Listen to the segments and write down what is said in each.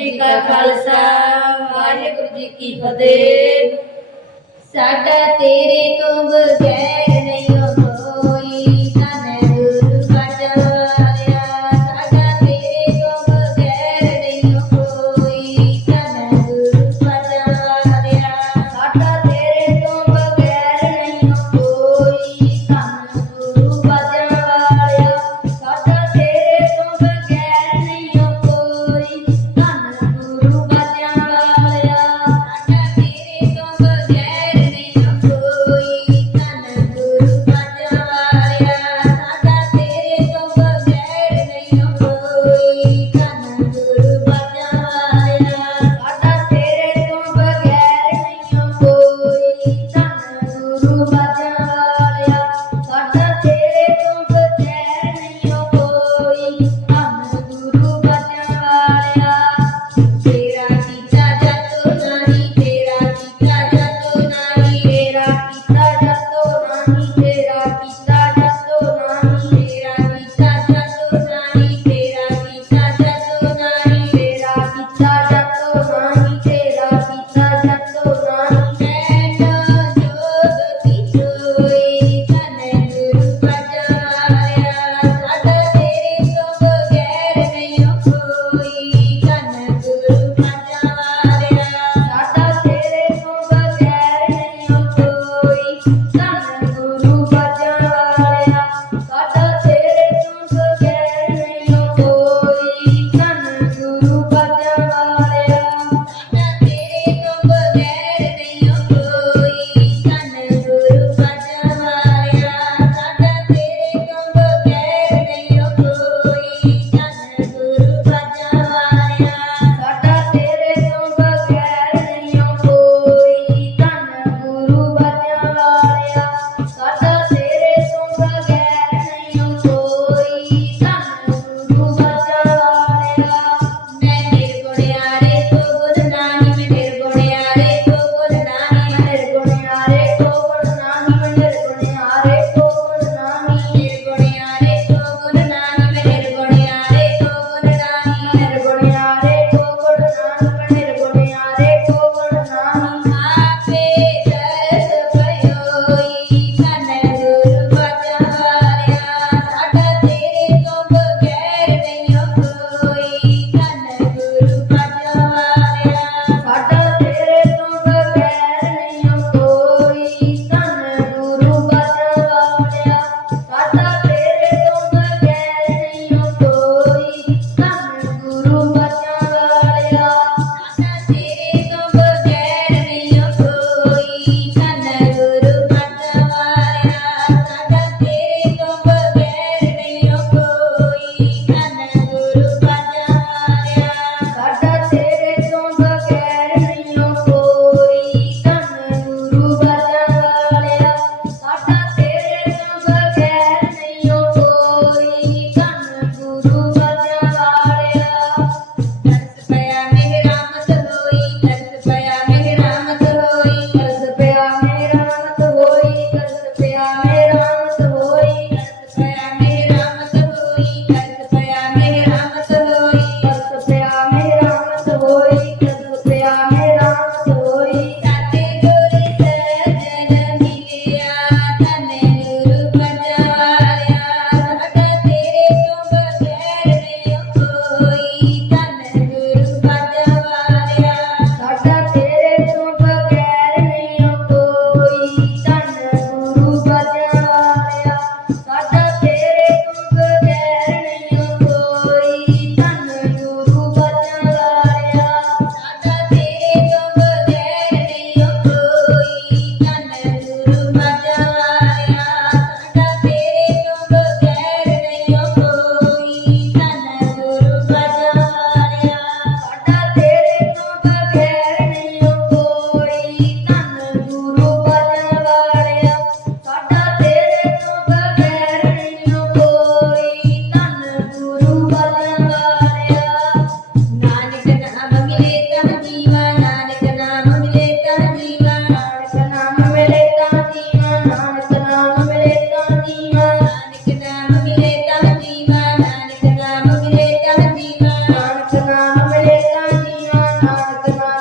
ਜੀ ਕਾ ਖਾਲਸਾ ਵਾਹਿਗੁਰੂ ਜੀ ਕੀ ਫਤਿਹ। ਸਾਡਾ ਤੇਰੇ ਤੋਂ ਬਗੈਰ tudo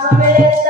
Sabes